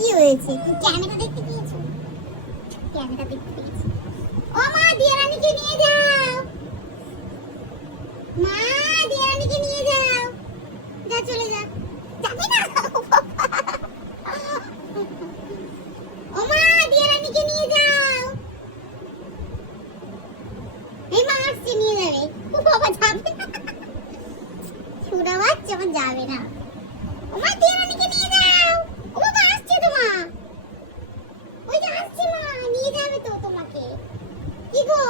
কি হয়েছে? তুই ক্যামেরা দেখতে পেয়েছো? ক্যামেরা দেখতে পেয়েছি। ও মা, দিয়ারানিকে নিয়ে যাও। মা, দিয়ারানিকে নিয়ে যাও। যা, চলে যা। যাবে না। ও মা, দিয়ারানিকে নিয়ে যাও। এই মা আসছে, নিয়ে যাবে। ও বাবা, যাবে না। ছোড়া বাচ্চা, আমার যাবে না। ও মা, দিয়ারানিকে নিয়ে যাও। ও বাবা, আসছে তো মা। ওই যে আসছে মা, নিয়ে যাবে তো তোমাকে। কি গো,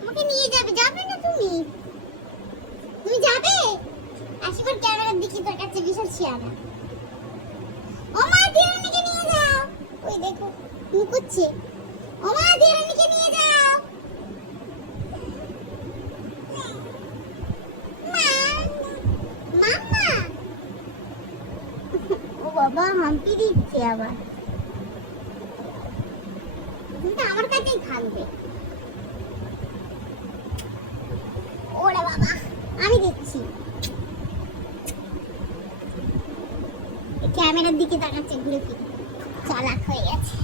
আমাকে নিয়ে যাবে? যাবে না তুমি? তুমি যাবে? আশিবার ক্যামেরার দিকে তাকাচ্ছে, বিশাল শিয়ানা। ও মা, দিয়ারানিকে নিয়ে যাও। ওই দেখো, লুকোচ্ছে। ও মা, দিয়ারানিকে নিয়ে যাও। মা, মাম্মা। ও বাবা, হাম্পি দিচ্ছে আবার। কিন্তু আমার কাছেই থাকবে। ওরে বাবা, আমি দিচ্ছি। ক্যামেরার দিকে তাকাচ্ছে ঘুরে ফিরে, চালাক হয়ে গেছে।